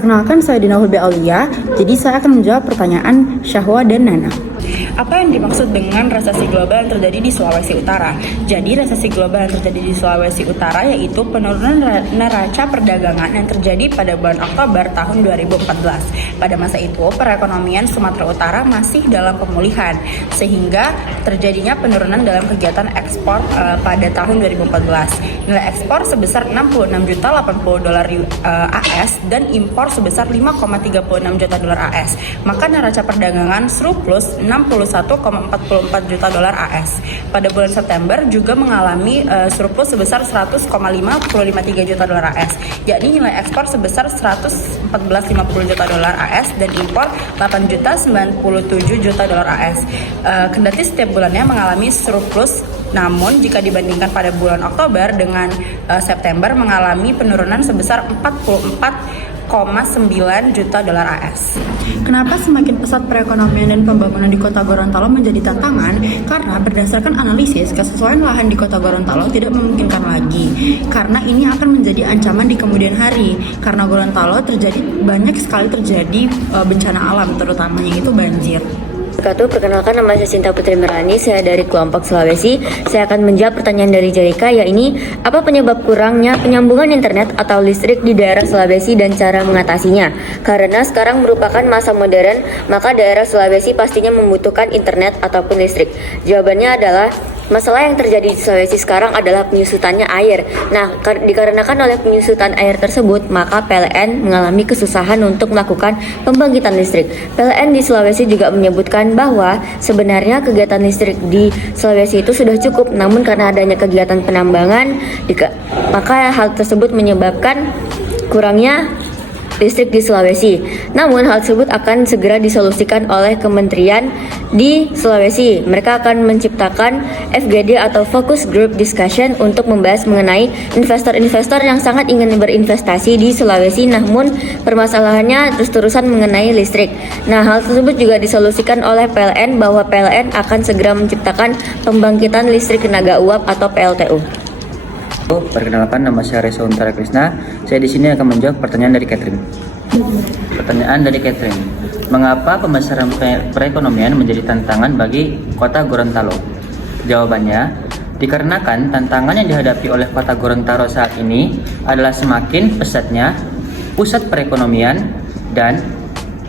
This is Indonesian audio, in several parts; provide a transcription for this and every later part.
Perkenalkan, saya Dina Hulbi Aulia. Jadi saya akan menjawab pertanyaan Syahwa dan Nana. Apa yang dimaksud dengan resesi global yang terjadi di Sulawesi Utara? Jadi resesi global yang terjadi di Sulawesi Utara yaitu penurunan neraca perdagangan yang terjadi pada bulan Oktober tahun 2014. Pada masa itu perekonomian Sumatera Utara masih dalam pemulihan sehingga terjadinya penurunan dalam kegiatan ekspor pada tahun 2014. Nilai ekspor sebesar 66 juta 80 dolar AS dan impor sebesar 5,36 juta dolar AS. Maka neraca perdagangan surplus 61,44 juta dolar AS. Pada bulan September juga mengalami surplus sebesar 100,553 juta dolar AS, yakni nilai ekspor sebesar 114,50 juta dolar AS dan impor 8,97 juta dolar AS. Kendati setiap bulannya mengalami surplus, namun jika dibandingkan pada bulan Oktober dengan September mengalami penurunan sebesar 44,9 juta dolar AS. Kenapa semakin pesat perekonomian dan pembangunan di Kota Gorontalo menjadi tantangan? Karena berdasarkan analisis, kesesuaian lahan di Kota Gorontalo tidak memungkinkan lagi. Karena ini akan menjadi ancaman di kemudian hari. Karena Gorontalo banyak sekali terjadi bencana alam, terutamanya itu banjir. Perkenalkan, nama saya Sinta Putri Merani, saya dari kelompok Sulawesi. Saya akan menjawab pertanyaan dari Jarika, yaitu apa penyebab kurangnya penyambungan internet atau listrik di daerah Sulawesi dan cara mengatasinya. Karena sekarang merupakan masa modern, maka daerah Sulawesi pastinya membutuhkan internet ataupun listrik. Jawabannya adalah masalah yang terjadi di Sulawesi sekarang adalah penyusutannya air. Nah, dikarenakan oleh penyusutan air tersebut, maka PLN mengalami kesusahan untuk melakukan pembangkitan listrik. PLN di Sulawesi juga menyebutkan bahwa sebenarnya kegiatan listrik di Sulawesi itu sudah cukup, namun karena adanya kegiatan penambangan, maka hal tersebut menyebabkan kurangnya listrik di Sulawesi. Namun hal tersebut akan segera disolusikan oleh kementerian di Sulawesi. Mereka akan menciptakan FGD atau Focus Group Discussion untuk membahas mengenai investor-investor yang sangat ingin berinvestasi di Sulawesi, namun permasalahannya terus-terusan mengenai listrik. Nah, hal tersebut juga disolusikan oleh PLN bahwa PLN akan segera menciptakan pembangkitan listrik tenaga uap atau PLTU. Perkenalkan, nama saya Reza Untara Krisna. Saya di sini akan menjawab pertanyaan dari Catherine. Pertanyaan dari Catherine, mengapa pembesaran perekonomian menjadi tantangan bagi Kota Gorontalo? Jawabannya, dikarenakan tantangan yang dihadapi oleh Kota Gorontalo saat ini adalah semakin pesatnya pusat perekonomian dan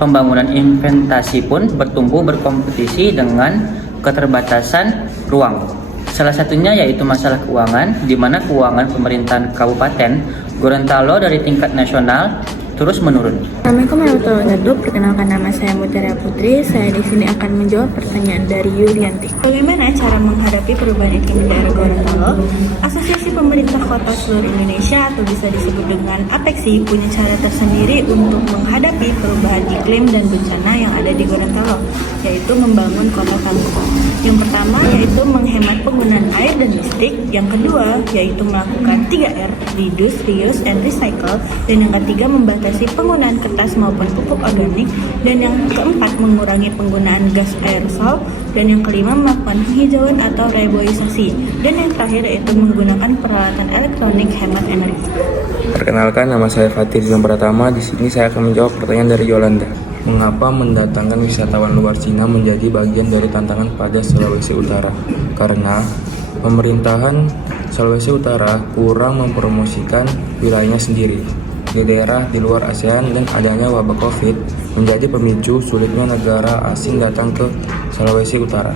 pembangunan investasi pun bertumbuh berkompetisi dengan keterbatasan ruang. Salah satunya yaitu masalah keuangan, di mana keuangan pemerintahan Kabupaten Gorontalo dari tingkat nasional terus menurun. Assalamualaikum warahmatullahi wabarakatuh. Perkenalkan, nama saya Mutiara Putri. Saya di sini akan menjawab pertanyaan dari Yulianti. Bagaimana cara menghadapi perubahan iklim di daerah Gorontalo? Asosiasi Pemerintah Kota Seluruh Indonesia atau bisa disebut dengan APEKSI punya cara tersendiri untuk menghadapi perubahan iklim dan bencana yang ada di Gorontalo, yaitu membangun kota tangguh. Yang pertama yaitu menghemat penggunaan air dan listrik. Yang kedua yaitu melakukan 3R, reduce, reuse, and recycle. Dan yang ketiga membatasi penggunaan kertas maupun pupuk organik. Dan yang keempat mengurangi penggunaan gas aerosol. Dan yang kelima melakukan penghijauan atau reboisasi. Dan yang terakhir yaitu menggunakan peralatan elektronik hemat energi. Perkenalkan, nama saya Fatir Zon Pratama. Di sini saya akan menjawab pertanyaan dari Yolanda. Mengapa mendatangkan wisatawan luar Cina menjadi bagian dari tantangan pada Sulawesi Utara? Karena pemerintahan Sulawesi Utara kurang mempromosikan wilayahnya sendiri di daerah di luar ASEAN, dan adanya wabah COVID menjadi pemicu sulitnya negara asing datang ke Sulawesi Utara.